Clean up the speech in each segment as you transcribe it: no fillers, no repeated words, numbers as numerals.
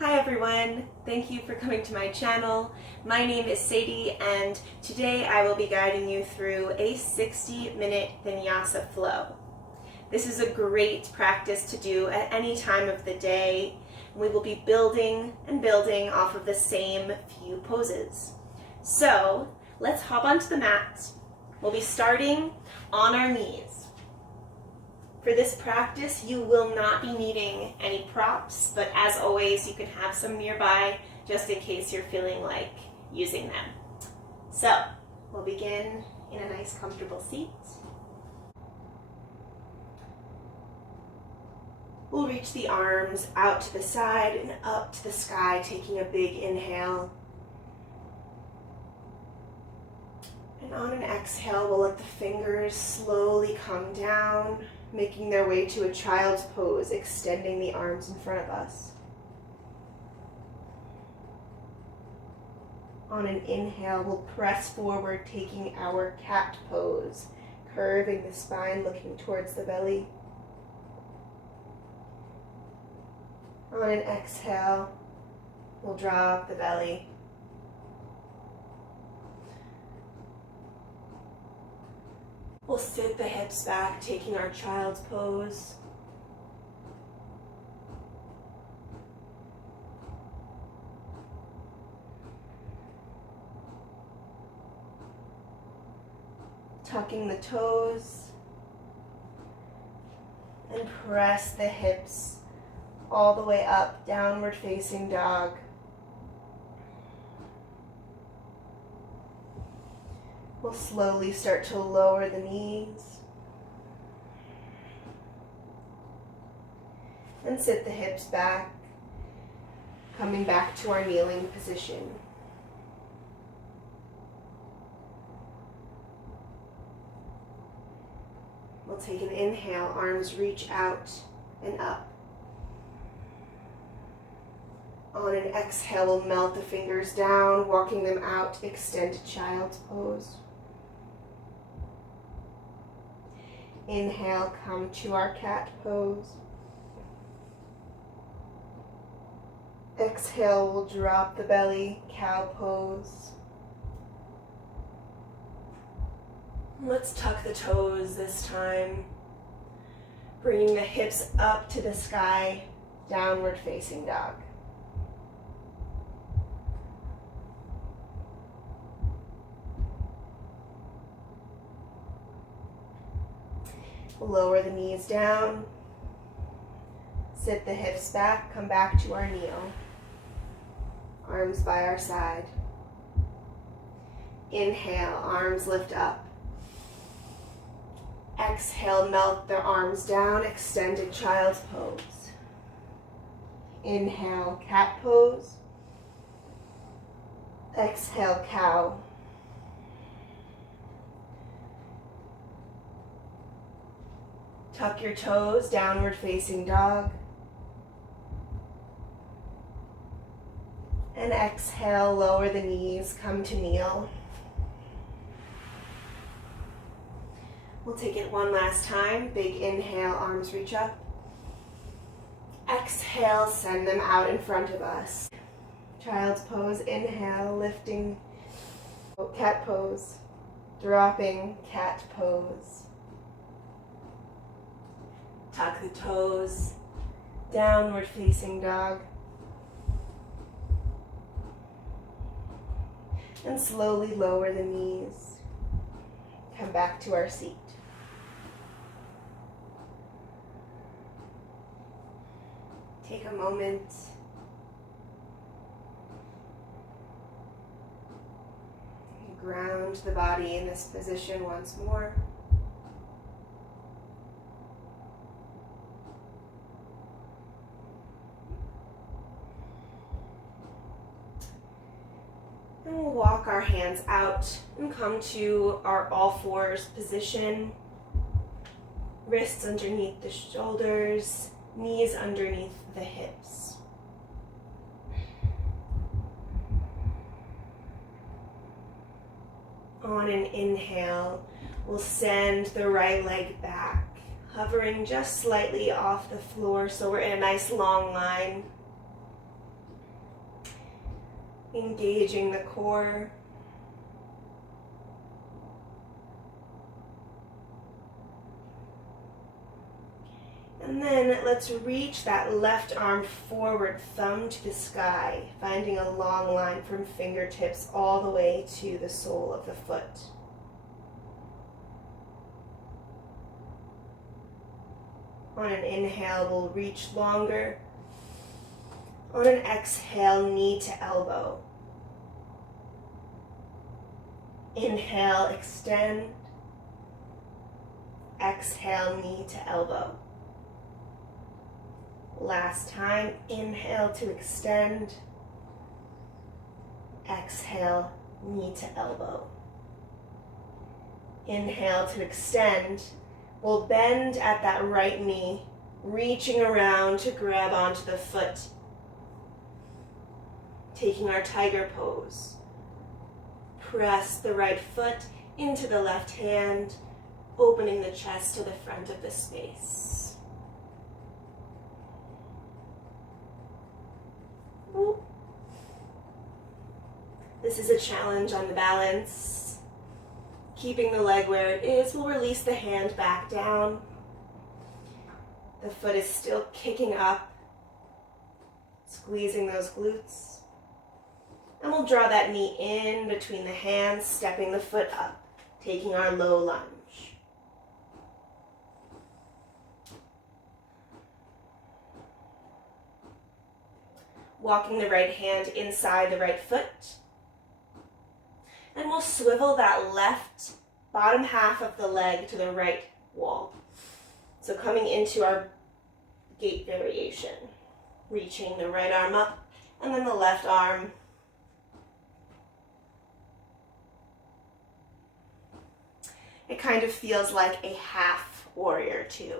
Hi everyone, thank you for coming to my channel. My name is Sadie and today I will be guiding you through a 60-minute vinyasa flow. This is a great practice to do at any time of the day. We will be building and building off of the same few poses. So let's hop onto the mat. We'll be starting on our knees. For this practice, you will not be needing any props, but as always, you can have some nearby just in case you're feeling like using them. So, we'll begin in a nice comfortable seat. We'll reach the arms out to the side and up to the sky, taking a big inhale. And on an exhale, we'll let the fingers slowly come down, making their way to a child's pose, extending the arms in front of us. On an inhale, we'll press forward, taking our cat pose, curving the spine, looking towards the belly. On an exhale, we'll drop the belly. We'll sit the hips back, taking our child's pose. Tucking the toes. And press the hips all the way up, downward facing dog. We'll slowly start to lower the knees and sit the hips back, coming back to our kneeling position. We'll take an inhale, arms reach out and up. On an exhale, we'll melt the fingers down, walking them out, extend to child's pose. Inhale, come to our cat pose. Exhale, we'll drop the belly, cow pose. Let's tuck the toes this time, bringing the hips up to the sky, downward facing dog. Lower the knees down, sit the hips back, come back to our kneel, arms by our side. Inhale, arms lift up. Exhale, melt the arms down, extended child's pose. Inhale, cat pose. Exhale, cow. Tuck your toes, downward facing dog. And exhale, lower the knees, come to kneel. We'll take it one last time. Big inhale, arms reach up. Exhale, send them out in front of us. Child's pose, inhale, lifting, cat pose, dropping, cat pose. Tuck the toes, downward facing dog. And slowly lower the knees. Come back to our seat. Take a moment. Ground the body in this position once more. And we'll walk our hands out and come to our all fours position. Wrists underneath the shoulders, knees underneath the hips. On an inhale, we'll send the right leg back, hovering just slightly off the floor so we're in a nice long line. engaging the core. And then let's reach that left arm forward, thumb to the sky, finding a long line from fingertips all the way to the sole of the foot. On an inhale, we'll reach longer. On an exhale, knee to elbow. Inhale, extend. Exhale, knee to elbow. Last time, inhale to extend. Exhale, knee to elbow. Inhale to extend. We'll bend at that right knee, reaching around to grab onto the foot. Taking our tiger pose. Press the right foot into the left hand, opening the chest to the front of the space. This is a challenge on the balance. Keeping the leg where it is, we'll release the hand back down. The foot is still kicking up, squeezing those glutes. And we'll draw that knee in between the hands, stepping the foot up, taking our low lunge. Walking the right hand inside the right foot. And we'll swivel that left bottom half of the leg to the right wall. So coming into our gate variation, reaching the right arm up and then the left arm. It kind of feels like a half warrior two.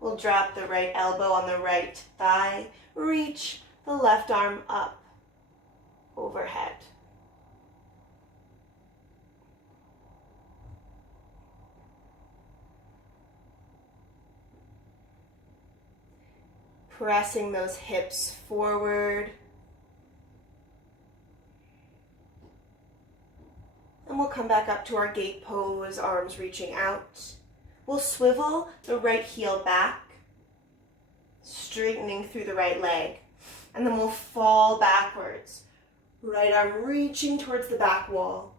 We'll drop the right elbow on the right thigh, reach the left arm up, overhead. Pressing those hips forward. And we'll come back up to our gate pose, arms reaching out. We'll swivel the right heel back, straightening through the right leg. And then we'll fall backwards. Right arm reaching towards the back wall.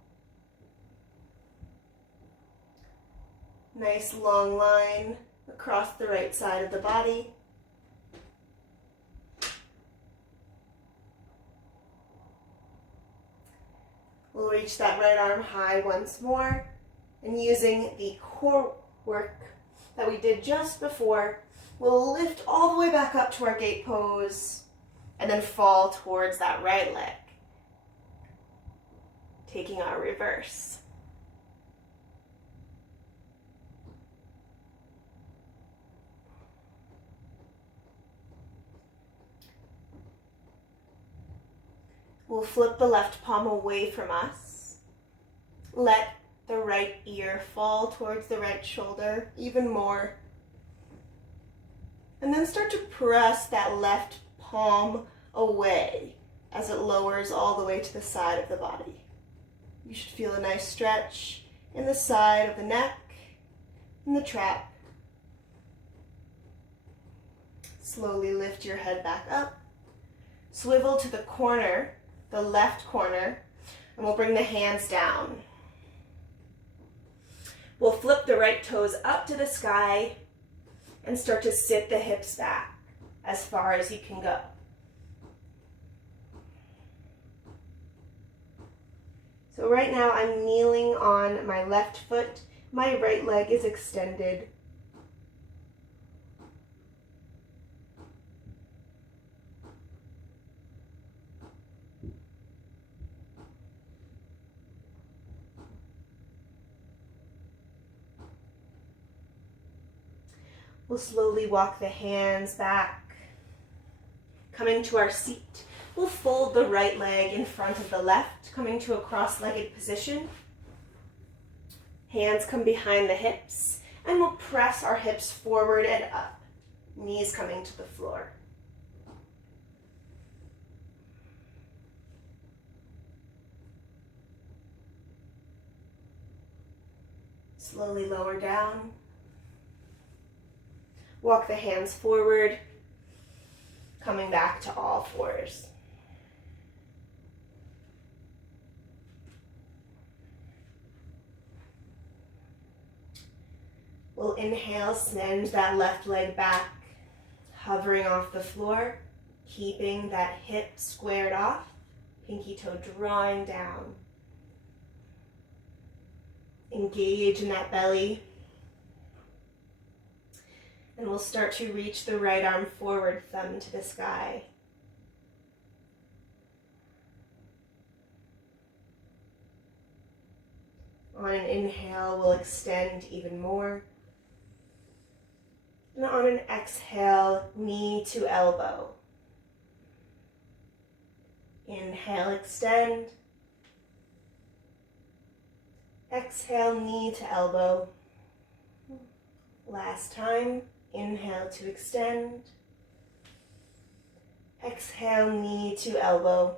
Nice long line across the right side of the body. We'll reach that right arm high once more, and using the core work that we did just before, we'll lift all the way back up to our gate pose and then fall towards that right leg, taking our reverse. We'll flip the left palm away from us. Let the right ear fall towards the right shoulder even more. And then start to press that left palm away as it lowers all the way to the side of the body. You should feel a nice stretch in the side of the neck and the trap. Slowly lift your head back up. Swivel to the corner, the left corner, and we'll bring the hands down. We'll flip the right toes up to the sky and start to sit the hips back as far as you can go. So right now I'm kneeling on my left foot. My right leg is extended. We'll slowly walk the hands back. Coming to our seat, we'll fold the right leg in front of the left, coming to a cross-legged position. Hands come behind the hips, And we'll press our hips forward and up, knees coming to the floor. Slowly lower down. Walk the hands forward, coming back to all fours. We'll inhale, send that left leg back, hovering off the floor, keeping that hip squared off, pinky toe drawing down. Engage in that belly. And we'll start to reach the right arm forward, thumb to the sky. On an inhale, we'll extend even more. And on an exhale, knee to elbow. Inhale, extend. Exhale, knee to elbow. Last time, inhale to extend. Exhale, knee to elbow.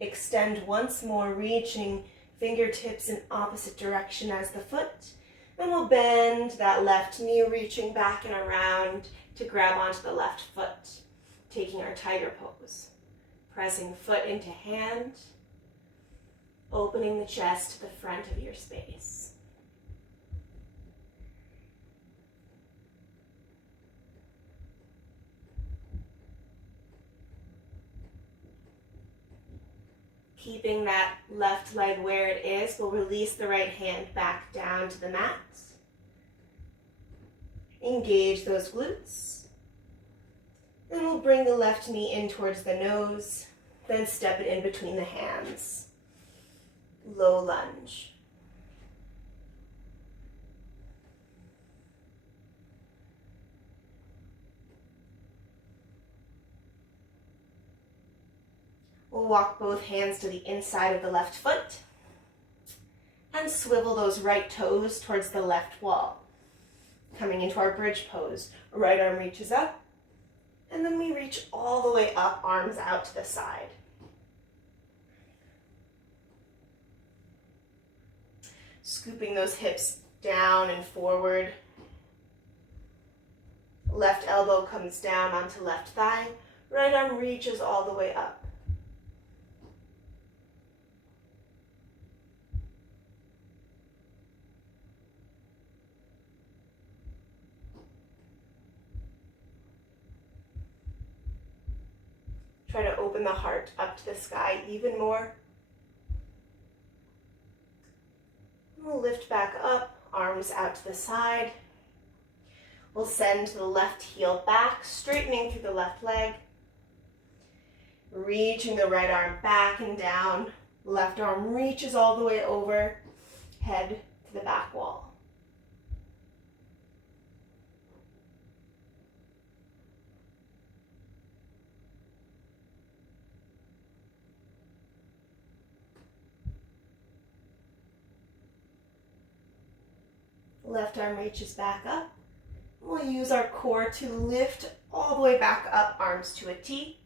Extend once more, reaching fingertips in opposite direction as the foot. And we'll bend that left knee, reaching back and around to grab onto the left foot, taking our tiger pose. Pressing foot into hand, opening the chest to the front of your space. Keeping that left leg where it is, we'll release the right hand back down to the mat. Engage those glutes. And we'll bring the left knee in towards the nose, then step it in between the hands. Low lunge. We'll walk both hands to the inside of the left foot and swivel those right toes towards the left wall. Coming into our bridge pose, right arm reaches up, and then we reach all the way up, arms out to the side. Scooping those hips down and forward. Left elbow comes down onto left thigh, right arm reaches all the way up. Try to open the heart up to the sky even more. We'll lift back up, arms out to the side. We'll send the left heel back, straightening through the left leg. Reaching the right arm back and down. Left arm reaches all the way over, head to the back wall. Left arm reaches back up. We'll use our core to lift all the way back up, arms to a T.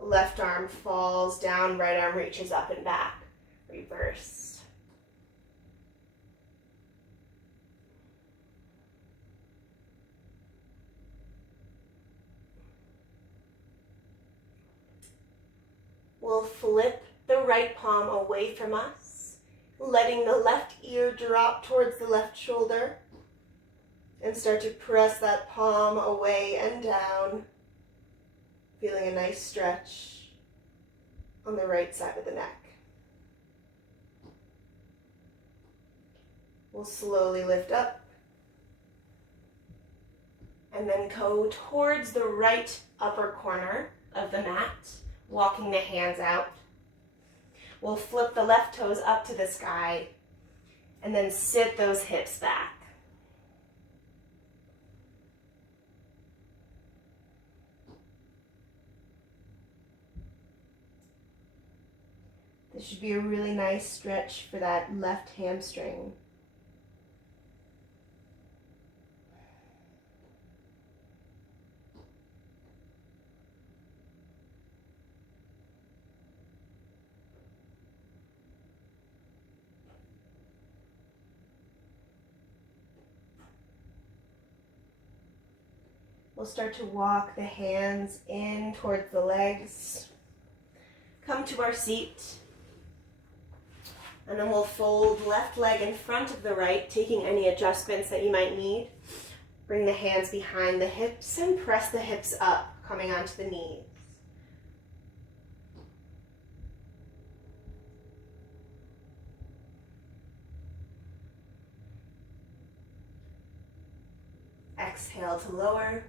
Left arm falls down, right arm reaches up and back. Reverse. We'll flip the right palm away from us, letting the left ear drop towards the left shoulder, and start to press that palm away and down, feeling a nice stretch on the right side of the neck. We'll slowly lift up, and then go towards the right upper corner of the mat, walking the hands out. We'll flip the left toes up to the sky and then sit those hips back. This should be a really nice stretch for that left hamstring. We'll start to walk the hands in towards the legs. Come to our seat. And then we'll fold left leg in front of the right, taking any adjustments that you might need. Bring the hands behind the hips and press the hips up, coming onto the knees. Exhale to lower.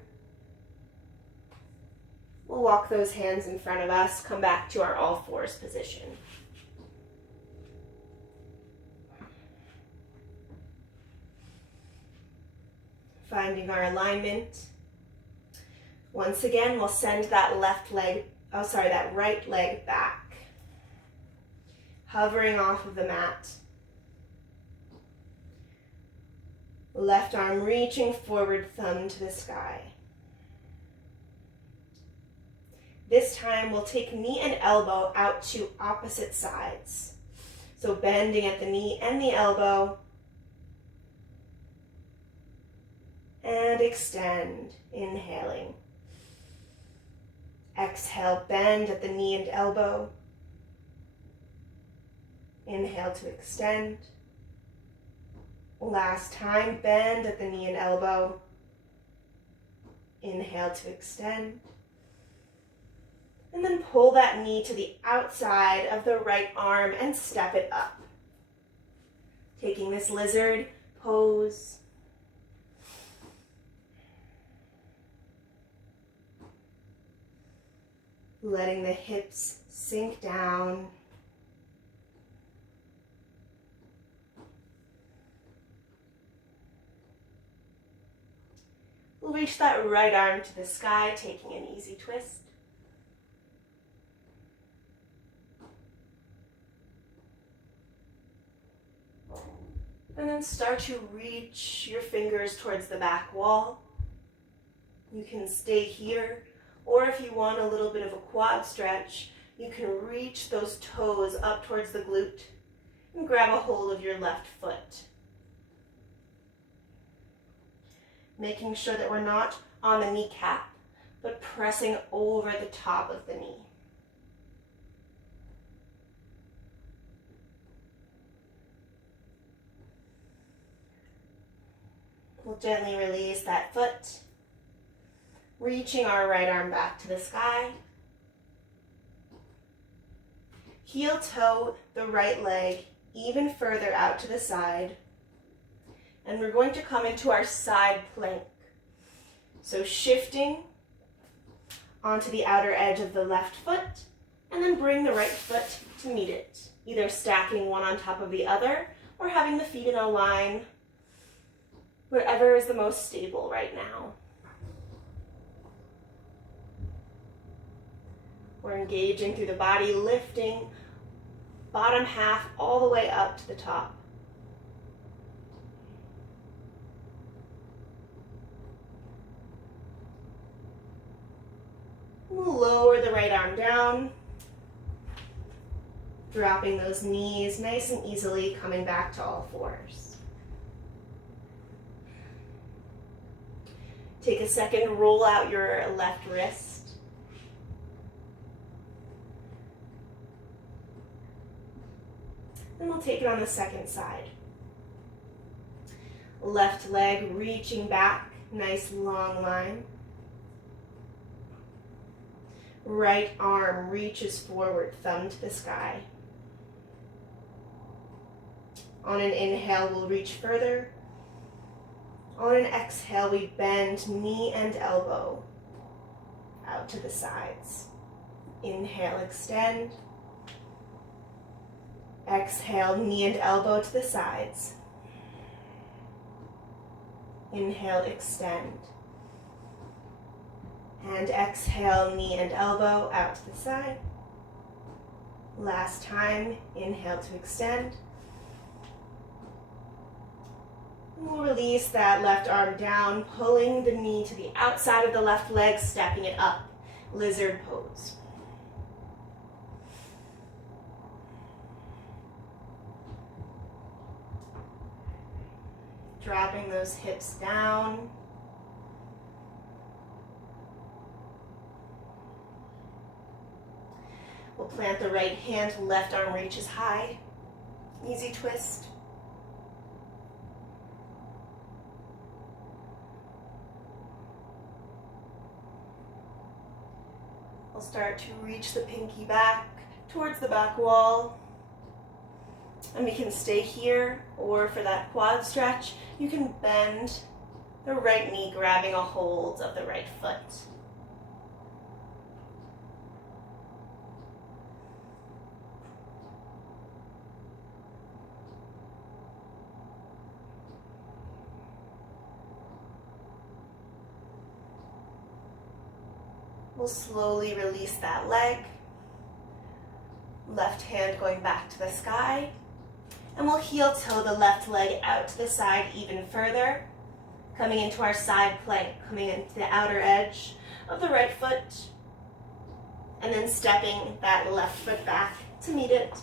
We'll walk those hands in front of us, come back to our all fours position. Finding our alignment. Once again, we'll send that that right leg back. Hovering off of the mat. Left arm reaching forward, thumb to the sky. This time we'll take knee and elbow out to opposite sides. So bending at the knee and the elbow. And extend, inhaling. Exhale, bend at the knee and elbow. Inhale to extend. Last time, bend at the knee and elbow. Inhale to extend. And then pull that knee to the outside of the right arm and step it up. Taking this lizard pose. Letting the hips sink down. We'll reach that right arm to the sky, taking an easy twist. And then start to reach your fingers towards the back wall. You can stay here, or if you want a little bit of a quad stretch, you can reach those toes up towards the glute and grab a hold of your left foot. Making sure that we're not on the kneecap, but pressing over the top of the knee. We'll gently release that foot, reaching our right arm back to the sky. Heel toe the right leg even further out to the side. And we're going to come into our side plank. So shifting onto the outer edge of the left foot, and then bring the right foot to meet it. Either stacking one on top of the other, or having the feet in a line, wherever is the most stable right now. We're engaging through the body, lifting bottom half all the way up to the top. We'll lower the right arm down, dropping those knees nice and easily, coming back to all fours. Take a second, roll out your left wrist. And we'll take it on the second side. Left leg reaching back, nice long line. Right arm reaches forward, thumb to the sky. On an inhale, we'll reach further. On an exhale, we bend knee and elbow out to the sides. Inhale, extend. Exhale, knee and elbow to the sides. Inhale, extend. And exhale, knee and elbow out to the side. Last time, inhale to extend. We'll release that left arm down, pulling the knee to the outside of the left leg, stepping it up. Lizard pose. Dropping those hips down. We'll plant the right hand, left arm reaches high. Easy twist. We'll start to reach the pinky back towards the back wall. And we can stay here, or for that quad stretch, you can bend the right knee, grabbing a hold of the right foot. We'll slowly release that leg. Left hand going back to the sky. And we'll heel toe the left leg out to the side even further, coming into our side plank, coming into the outer edge of the right foot, and then stepping that left foot back to meet it.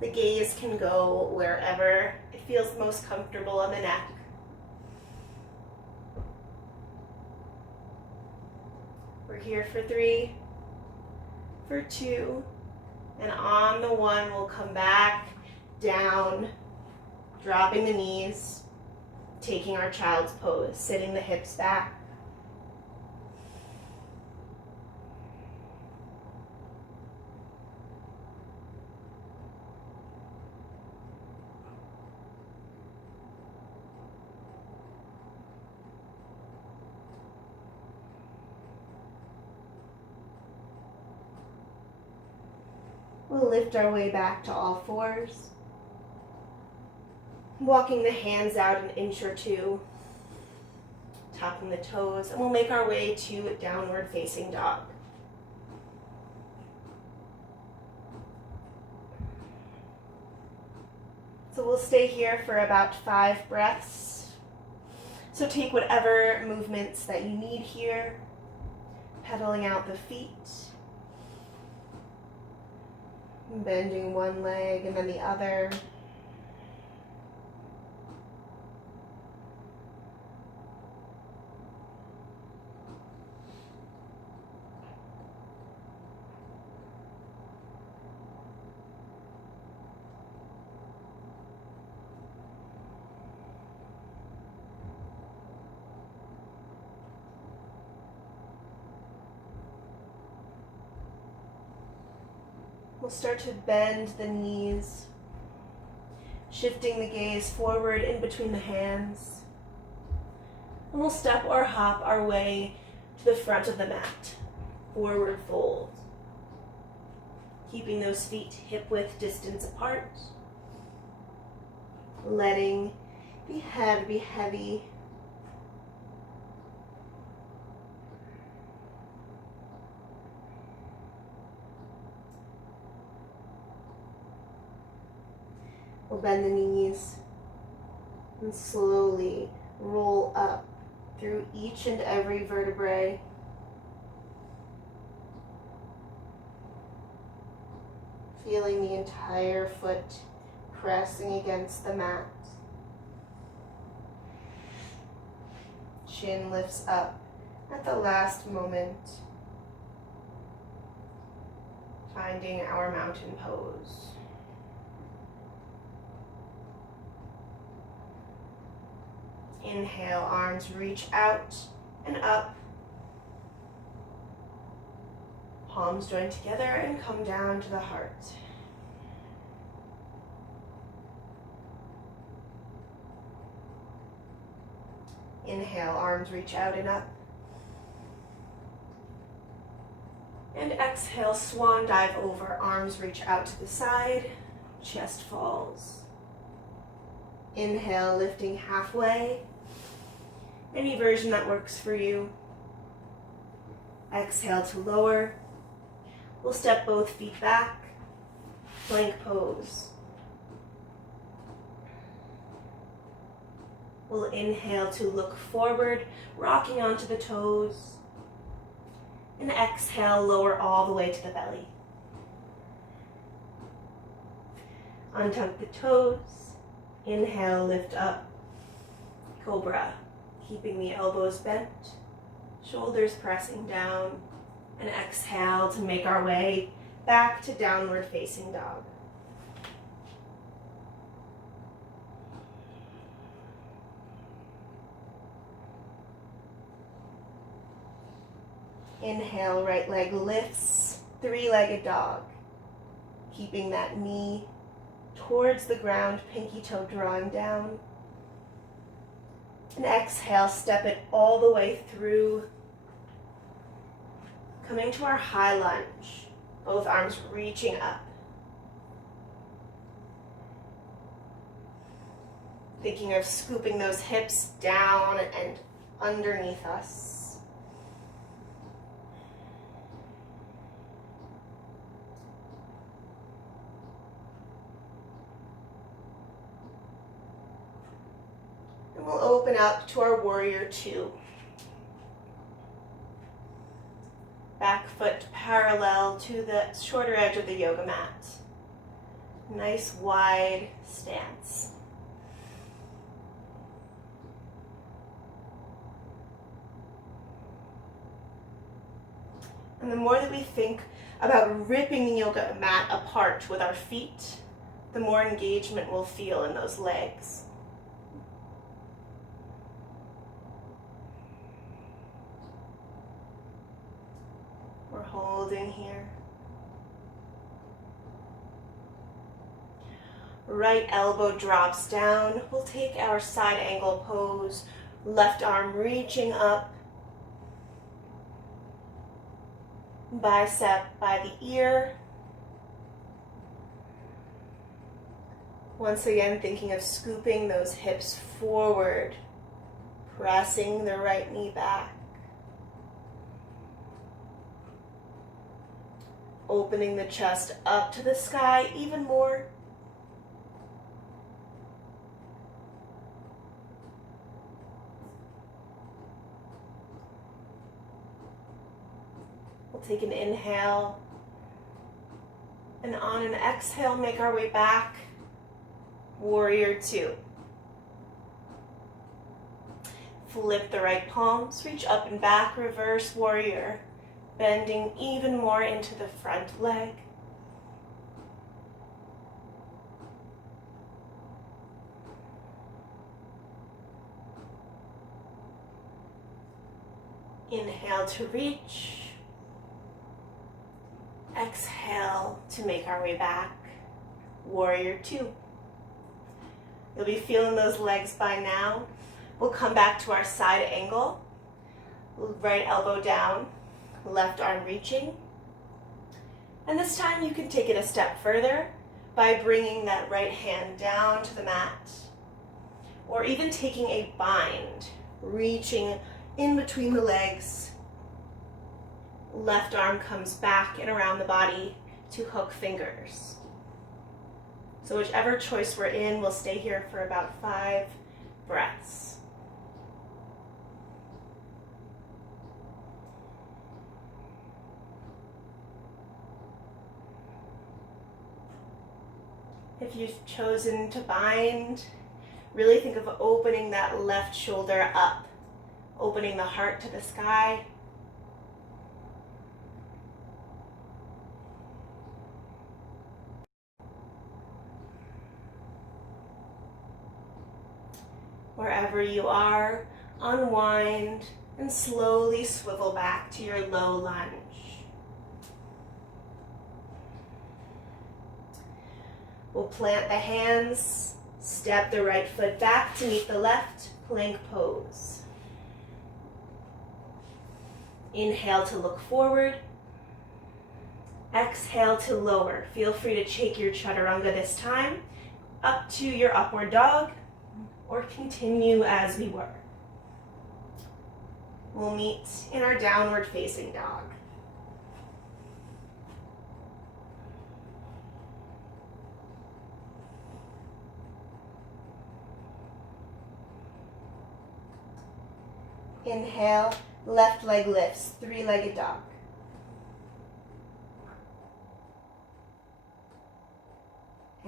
The gaze can go wherever it feels most comfortable on the neck. We're here for 3, for 2, and on the 1 we'll come back, down, dropping the knees, taking our child's pose, sitting the hips back. We'll lift our way back to all fours, walking the hands out an inch or 2, tucking the toes, and we'll make our way to downward facing dog. So we'll stay here for about 5 breaths. So take whatever movements that you need here, pedaling out the feet, bending one leg and then the other. We'll start to bend the knees, shifting the gaze forward in between the hands. And we'll step or hop our way to the front of the mat, forward fold. Keeping those feet hip-width distance apart. Letting the head be heavy. We'll bend the knees and slowly roll up through each and every vertebrae. Feeling the entire foot pressing against the mat. Chin lifts up at the last moment. Finding our mountain pose. Inhale, arms reach out and up. Palms join together and come down to the heart. Inhale, arms reach out and up. And exhale, swan dive over, arms reach out to the side, chest falls. Inhale, lifting halfway. Any version that works for you. Exhale to lower. We'll step both feet back, plank pose. We'll inhale to look forward, rocking onto the toes. And exhale, lower all the way to the belly. Untuck the toes. Inhale, lift up, cobra. Keeping the elbows bent, Shoulders pressing down. And exhale to make our way back to downward facing dog. Inhale, right leg lifts, three-legged dog. Keeping that knee towards the ground, pinky toe drawing down. And exhale, step it all the way through. Coming to our high lunge, both arms reaching up. Thinking of scooping those hips down and underneath us. And we'll open up to our warrior two. Back foot parallel to the shorter edge of the yoga mat. Nice wide stance. And the more that we think about ripping the yoga mat apart with our feet, the more engagement we'll feel in those legs. We're holding here. Right elbow drops down. We'll take our side angle pose. Left arm reaching up. Bicep by the ear. Once again, thinking of scooping those hips forward, pressing the right knee back. Opening the chest up to the sky even more. We'll take an inhale. And on an exhale, make our way back. Warrior two. Flip the right palms, reach up and back, reverse warrior. Bending even more into the front leg. Inhale to reach. Exhale to make our way back. Warrior two. You'll be feeling those legs by now. We'll come back to our side angle. Right elbow down. Left arm reaching. And this time you can take it a step further by bringing that right hand down to the mat, or even taking a bind, reaching in between the legs. Left arm comes back and around the body to hook fingers. So whichever choice we're in, we'll stay here for about 5 breaths. If you've chosen to bind, really think of opening that left shoulder up, opening the heart to the sky. Wherever you are, unwind and slowly swivel back to your low lunge. We'll plant the hands, step the right foot back to meet the left, plank pose. Inhale to look forward. Exhale to lower. Feel free to take your chaturanga this time up to your upward dog, or continue as we were. We'll meet in our downward facing dog. Inhale, left leg lifts, three-legged dog.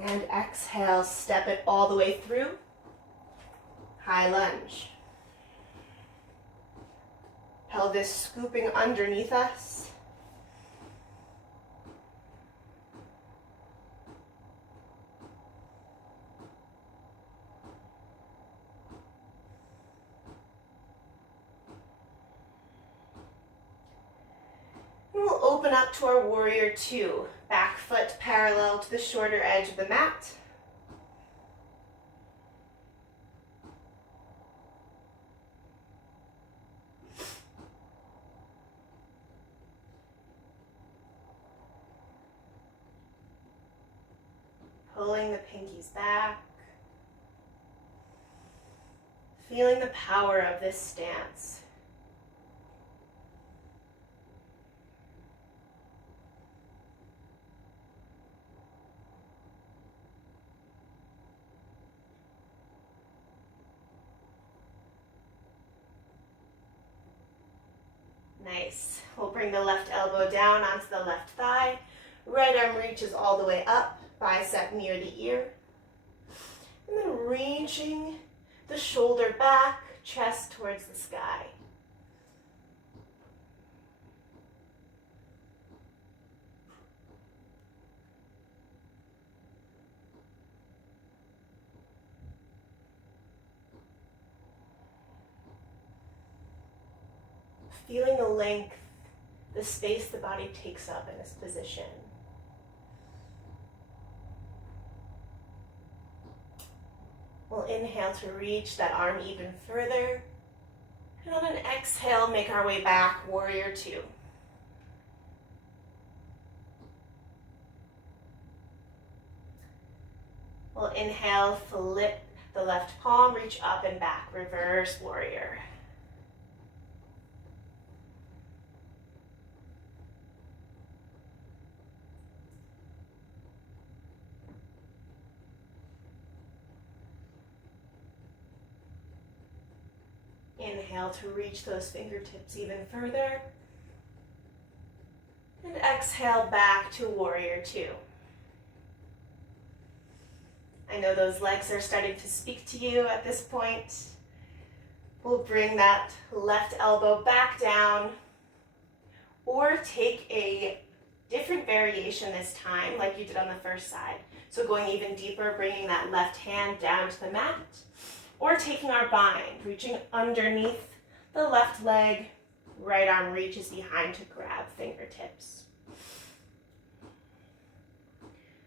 And exhale, step it all the way through. High lunge. Pelvis scooping underneath us. And we'll open up to our warrior two. Back foot parallel to the shorter edge of the mat. Pulling the pinkies back. Feeling the power of this stance. Nice. We'll bring the left elbow down onto the left thigh. Right arm reaches all the way up, bicep near the ear. And then reaching the shoulder back, chest towards the sky. Feeling the length, the space the body takes up in this position. We'll inhale to reach that arm even further. And on an exhale, make our way back, warrior two. We'll inhale, flip the left palm, reach up and back, reverse warrior. Inhale to reach those fingertips even further. And exhale back to warrior two. I know those legs are starting to speak to you at this point. We'll bring that left elbow back down, or take a different variation this time like you did on the first side. So going even deeper, bringing that left hand down to the mat. Or taking our bind, reaching underneath the left leg, right arm reaches behind to grab fingertips.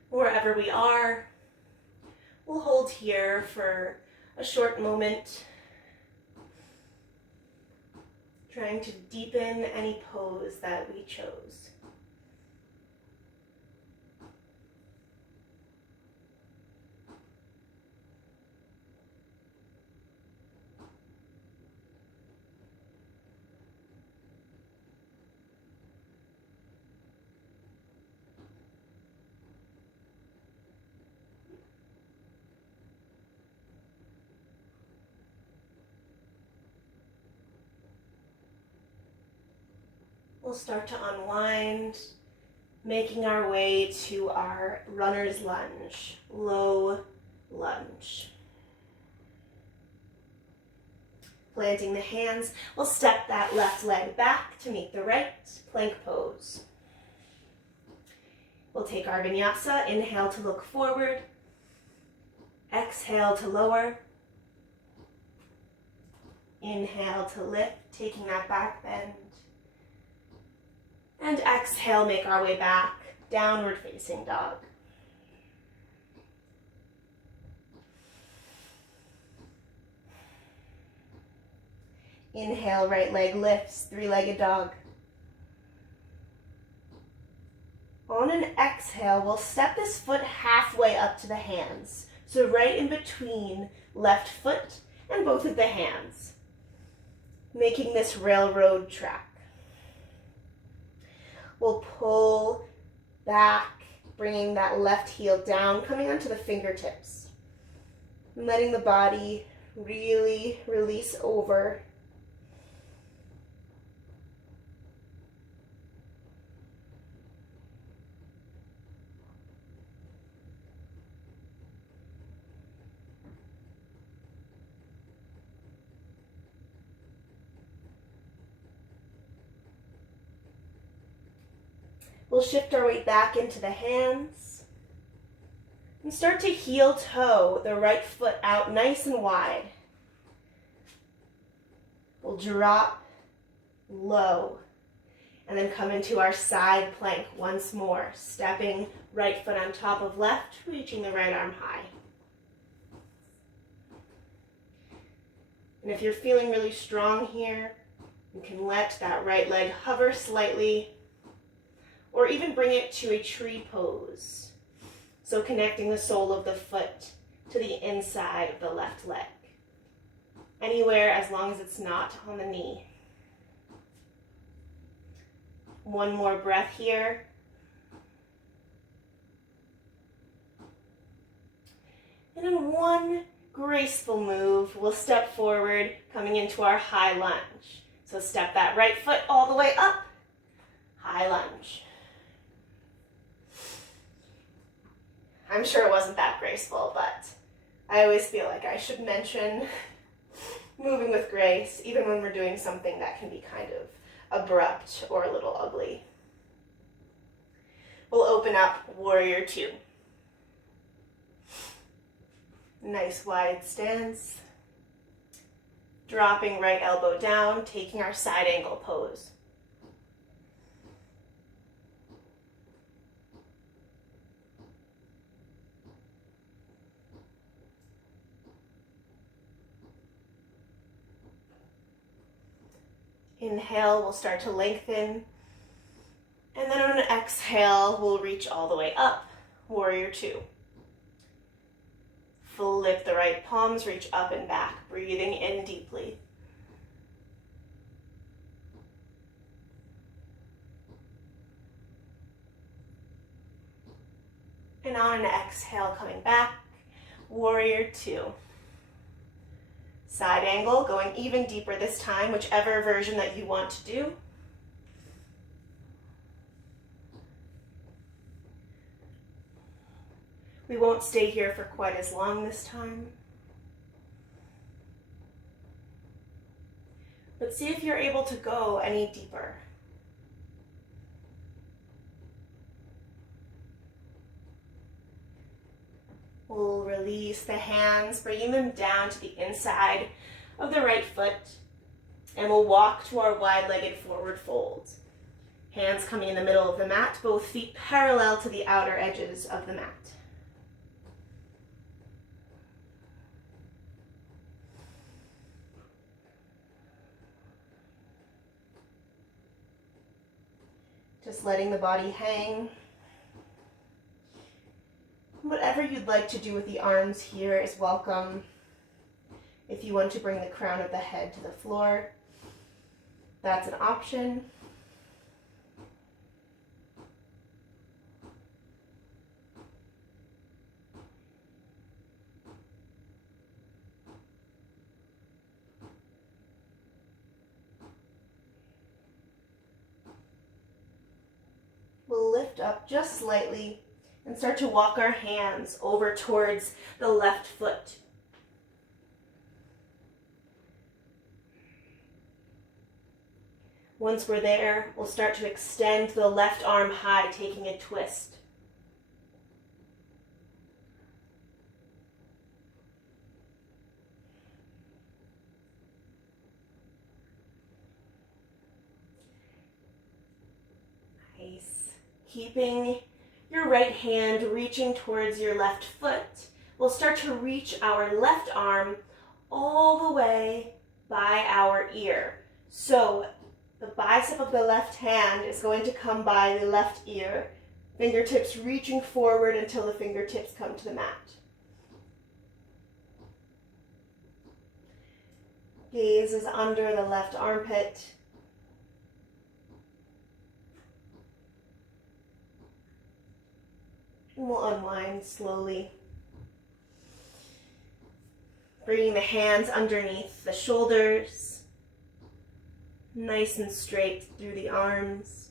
Wherever we are, we'll hold here for a short moment, trying to deepen any pose that we chose. We'll start to unwind, making our way to our runner's lunge, low lunge. Planting the hands, we'll step that left leg back to meet the right, plank pose. We'll take our vinyasa, inhale to look forward, exhale to lower, inhale to lift, taking that back bend. And exhale, make our way back, downward facing dog. Inhale, right leg lifts, three-legged dog. On an exhale, we'll step this foot halfway up to the hands. So right in between left foot and both of the hands, making this railroad track. We'll pull back, bringing that left heel down, coming onto the fingertips. And letting the body really release over. We'll shift our weight back into the hands and start to heel toe the right foot out nice and wide. We'll drop low and then come into our side plank once more, stepping right foot on top of left, reaching the right arm high. And if you're feeling really strong here, you can let that right leg hover slightly, or even bring it to a tree pose. So connecting the sole of the foot to the inside of the left leg. Anywhere as long as it's not on the knee. One more breath here. And in one graceful move, we'll step forward, coming into our high lunge. So step that right foot all the way up, high lunge. I'm sure it wasn't that graceful, but I always feel like I should mention moving with grace, even when we're doing something that can be kind of abrupt or a little ugly. We'll open up Warrior Two. Nice wide stance. Dropping right elbow down, taking our side angle pose. Inhale, we'll start to lengthen. And then on an exhale, we'll reach all the way up. Warrior Two. Flip the right palms, reach up and back, breathing in deeply. And on an exhale, coming back, Warrior Two. Side angle, going even deeper this time, whichever version that you want to do. We won't stay here for quite as long this time. But see if you're able to go any deeper. We'll release the hands, bringing them down to the inside of the right foot, and we'll walk to our wide-legged forward fold. Hands coming in the middle of the mat, both feet parallel to the outer edges of the mat. Just letting the body hang. Whatever you'd like to do with the arms here is welcome. If you want to bring the crown of the head to the floor, that's an option. We'll lift up just slightly and start to walk our hands over towards the left foot. Once we're there, we'll start to extend the left arm high, taking a twist. Nice. Keeping your right hand reaching towards your left foot, we'll start to reach our left arm all the way by our ear. So the bicep of the left hand is going to come by the left ear, fingertips reaching forward until the fingertips come to the mat. Gaze is under the left armpit. And we'll unwind slowly. Bringing the hands underneath the shoulders, nice and straight through the arms.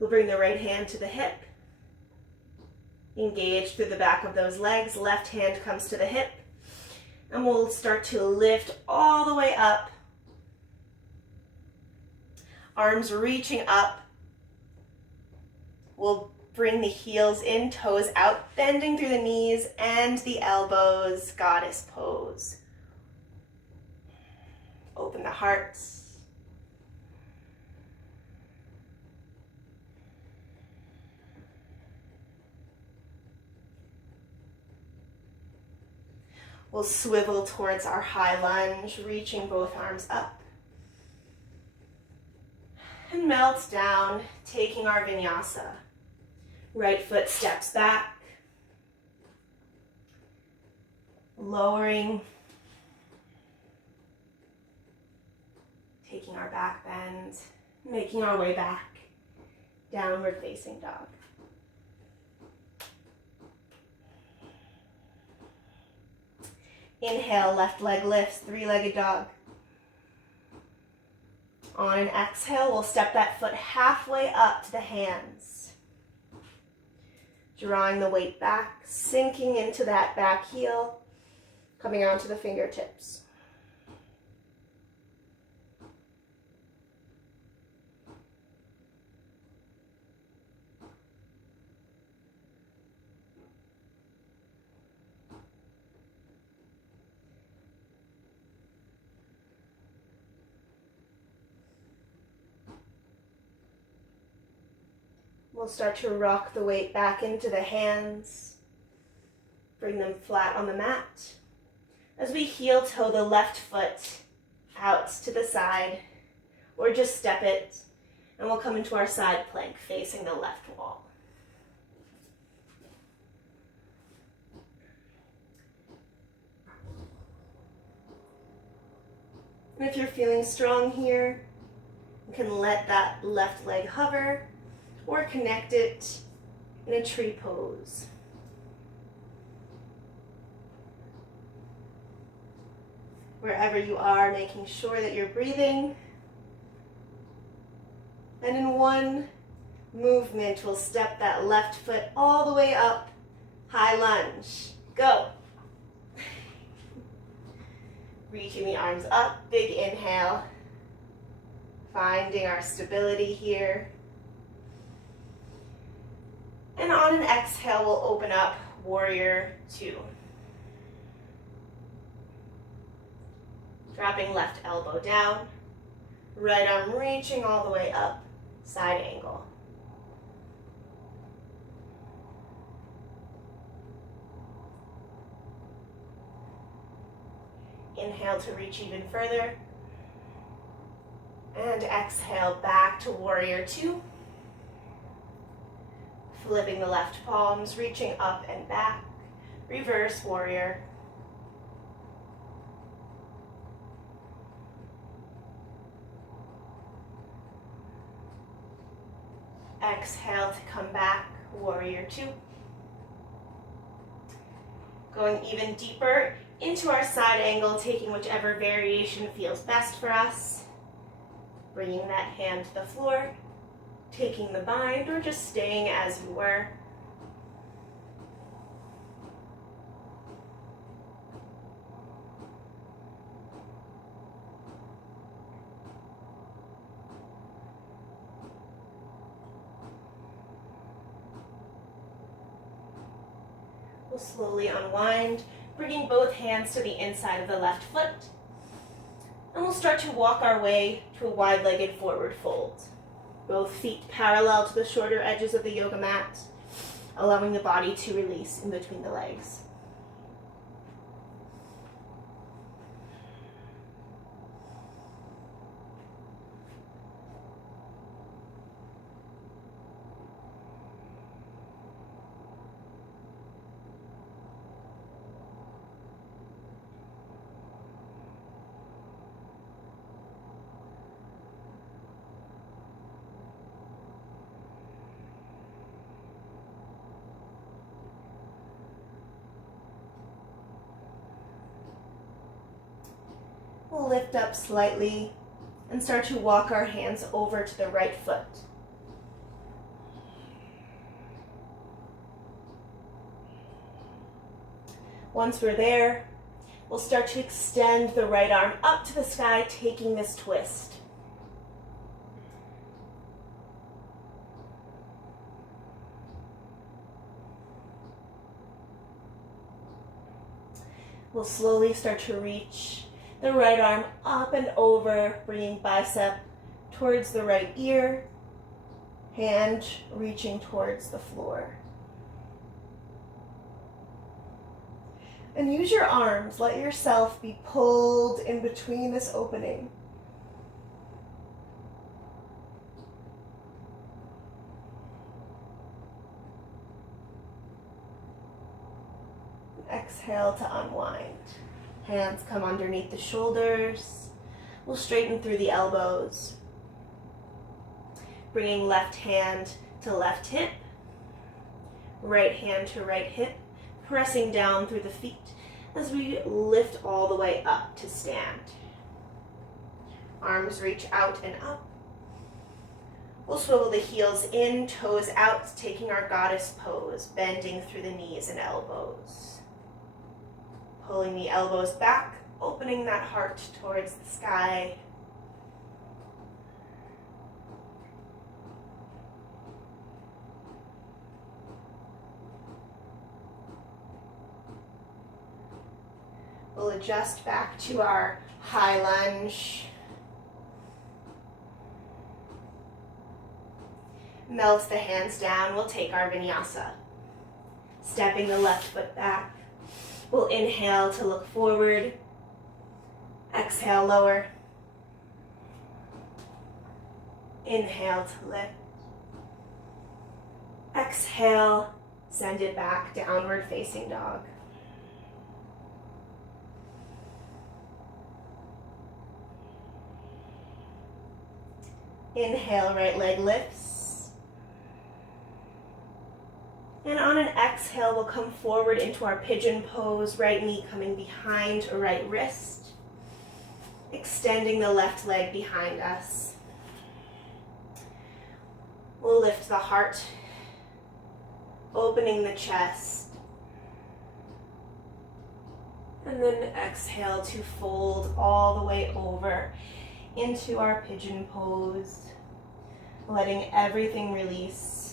We'll bring the right hand to the hip. Engage through the back of those legs. Left hand comes to the hip. And we'll start to lift all the way up. Arms reaching up. We'll bring the heels in, toes out, bending through the knees and the elbows, goddess pose. Open the heart. We'll swivel towards our high lunge, reaching both arms up. And melt down, taking our vinyasa. Right foot steps back. Lowering. Taking our back bend, making our way back. Downward facing dog. Inhale, left leg lifts, three-legged dog. On an exhale, we'll step that foot halfway up to the hands. Drawing the weight back, sinking into that back heel, coming onto the fingertips. We'll start to rock the weight back into the hands. Bring them flat on the mat. As we heel toe the left foot out to the side, or just step it, and we'll come into our side plank facing the left wall. And if you're feeling strong here, you can let that left leg hover, or connect it in a tree pose. Wherever you are, making sure that you're breathing. And in one movement, we'll step that left foot all the way up, high lunge. Go. Reaching the arms up, big inhale. Finding our stability here. And on an exhale, we'll open up warrior two. Dropping left elbow down, right arm reaching all the way up, side angle. Inhale to reach even further. And exhale back to warrior two. Flipping the left palms, reaching up and back. Reverse warrior. Exhale to come back, warrior two. Going even deeper into our side angle, taking whichever variation feels best for us. Bringing that hand to the floor. Taking the bind or just staying as you were. We'll slowly unwind, bringing both hands to the inside of the left foot. And we'll start to walk our way to a wide-legged forward fold. Both feet parallel to the shorter edges of the yoga mat, allowing the body to release in between the legs. We'll lift up slightly and start to walk our hands over to the right foot. Once we're there, we'll start to extend the right arm up to the sky, taking this twist. We'll slowly start to reach the right arm up and over, bringing bicep towards the right ear, hand reaching towards the floor. And use your arms. Let yourself be pulled in between this opening. Exhale to unwind. Hands come underneath the shoulders. We'll straighten through the elbows. Bringing left hand to left hip. Right hand to right hip. Pressing down through the feet as we lift all the way up to stand. Arms reach out and up. We'll swivel the heels in, toes out, taking our goddess pose, bending through the knees and elbows. Pulling the elbows back, opening that heart towards the sky. We'll adjust back to our high lunge. Melt the hands down. We'll take our vinyasa. Stepping the left foot back. We'll inhale to look forward. Exhale, lower. Inhale to lift. Exhale, send it back, downward facing dog. Inhale, right leg lifts. And on an exhale, we'll come forward into our pigeon pose, right knee coming behind right wrist. Extending the left leg behind us. We'll lift the heart, opening the chest. And then exhale to fold all the way over into our pigeon pose, letting everything release.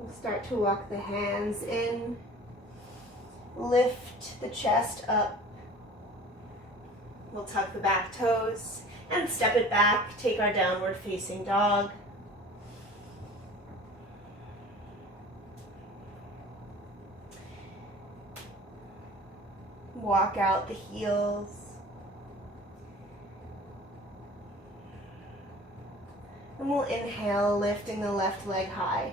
We'll start to walk the hands in, lift the chest up. We'll tuck the back toes and step it back, take our downward facing dog. Walk out the heels. And we'll inhale, lifting the left leg high.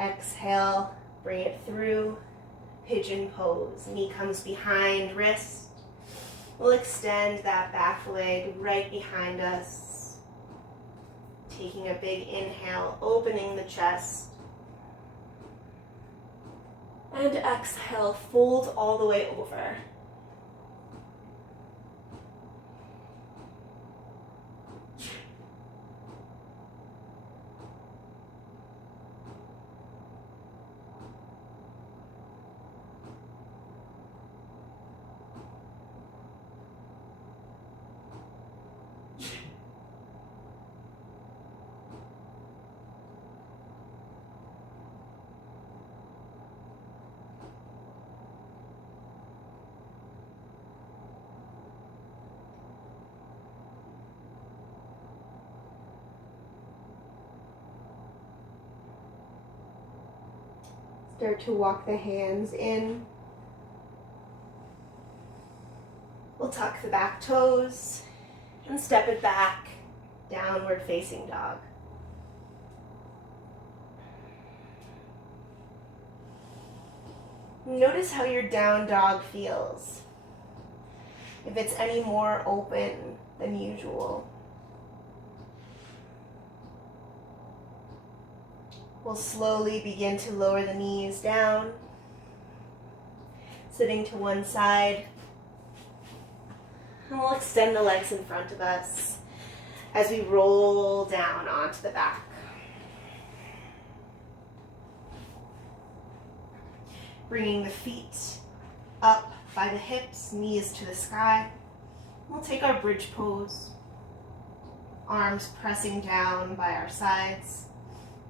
Exhale, bring it through, pigeon pose. Knee comes behind wrist. We'll extend that back leg right behind us. Taking a big inhale, opening the chest. And exhale, fold all the way over. Start to walk the hands in. We'll tuck the back toes and step it back, downward facing dog. Notice how your down dog feels. if it's any more open than usual. We'll slowly begin to lower the knees down, sitting to one side, and we'll extend the legs in front of us as we roll down onto the back. Bringing the feet up by the hips, knees to the sky. We'll take our bridge pose, arms pressing down by our sides,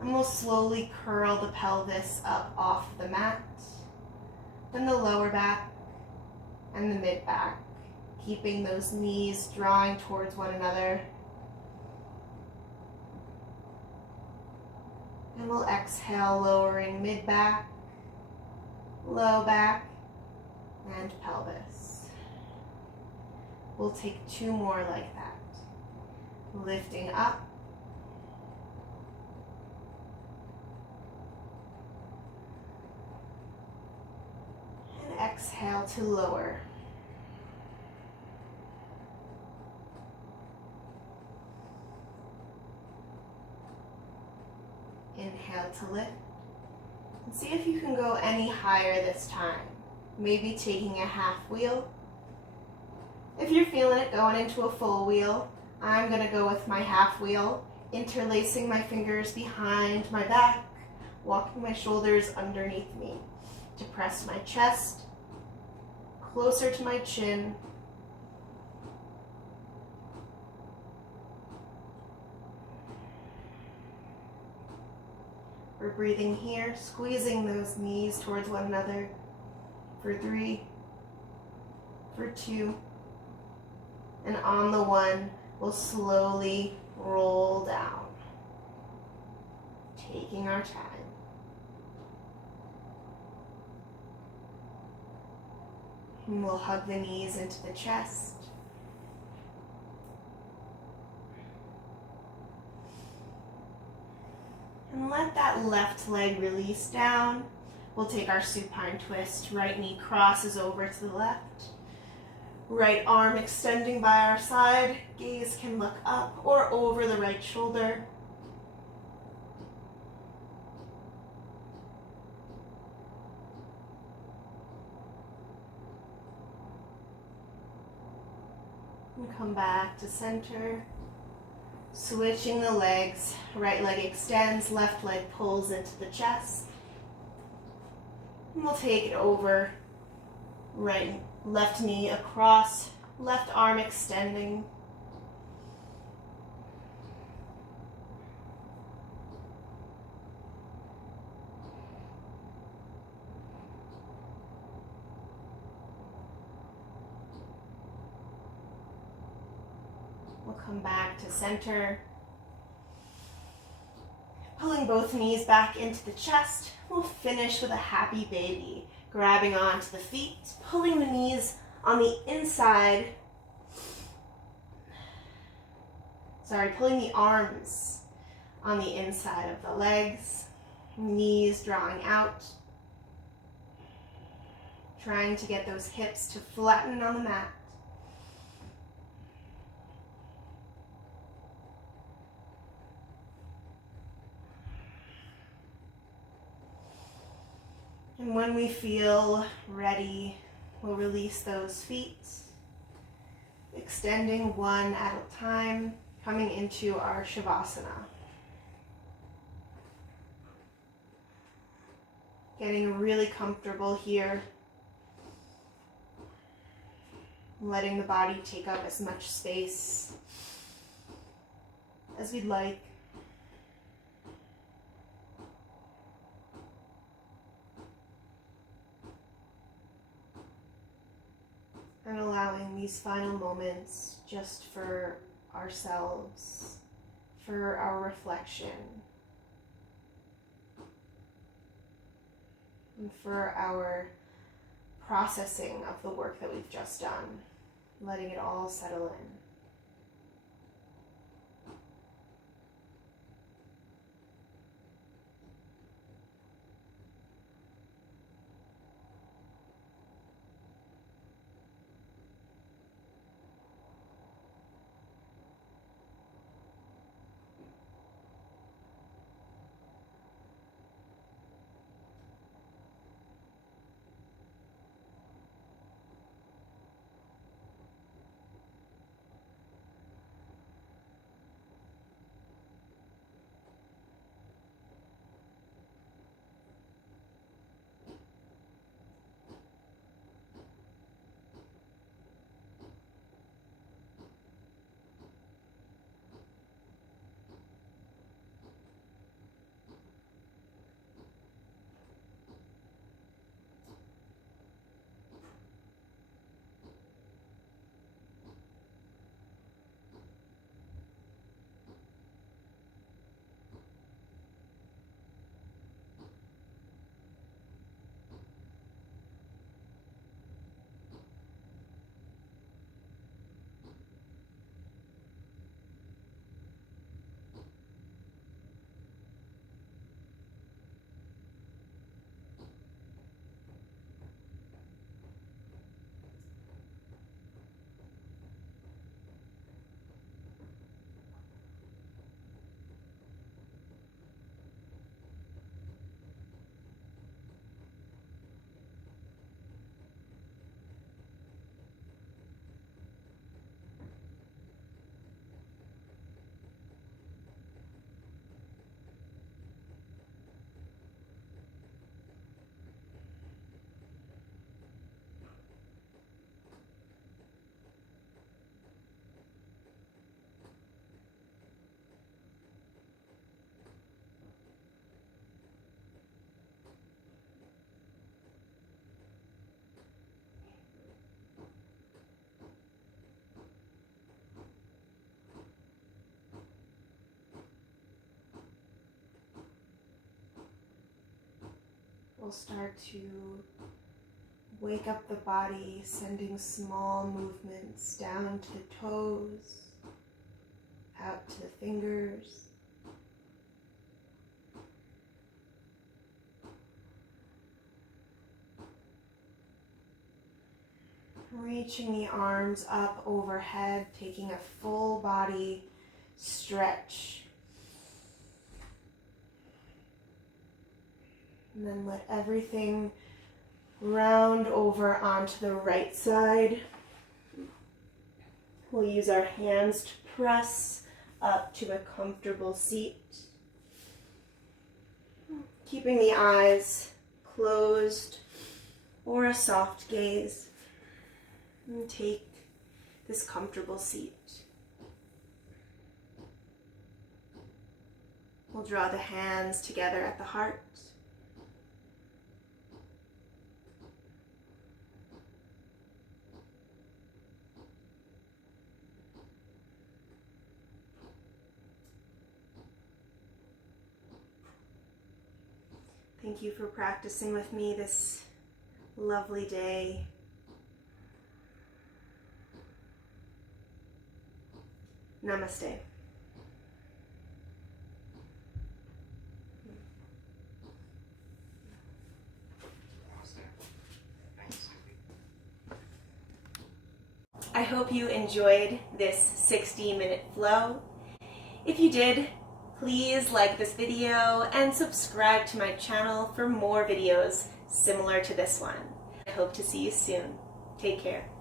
and we'll slowly curl the pelvis up off the mat, then the lower back and the mid back, keeping those knees drawing towards one another. And we'll exhale, lowering mid back, low back, and pelvis. We'll take 2 more like that. Lifting up, and exhale to lower. Inhale to lift. And see if you can go any higher this time. Maybe taking a half wheel. If you're feeling it, going into a full wheel, I'm going to go with my half wheel, interlacing my fingers behind my back, walking my shoulders underneath me to press my chest closer to my chin. We're breathing here, squeezing those knees towards one another for 3, for 2, and on the 1, we'll slowly roll down, taking our time. And we'll hug the knees into the chest. And let that left leg release down. We'll take our supine twist. Right knee crosses over to the left. Right arm extending by our side. Gaze can look up or over the right shoulder. And come back to center. Switching the legs, right leg extends, left leg pulls into the chest. And we'll take it over, left knee across, left arm extending. We'll come back to center. Pulling both knees back into the chest. We'll finish with a happy baby. Grabbing onto the feet, pulling the knees on the inside. Pulling the arms on the inside of the legs. Knees drawing out. Trying to get those hips to flatten on the mat. And when we feel ready, we'll release those feet, extending one at a time, coming into our Shavasana. Getting really comfortable here, letting the body take up as much space as we'd like. And allowing these final moments just for ourselves, for our reflection, and for our processing of the work that we've just done, letting it all settle in. We'll start to wake up the body, sending small movements down to the toes, out to the fingers. Reaching the arms up overhead, taking a full body stretch. And then let everything round over onto the right side. We'll use our hands to press up to a comfortable seat. Keeping the eyes closed or a soft gaze. And take this comfortable seat. We'll draw the hands together at the heart. Thank you for practicing with me this lovely day. Namaste. I hope you enjoyed this 60-minute flow. If you did, please like this video and subscribe to my channel for more videos similar to this one. I hope to see you soon. Take care.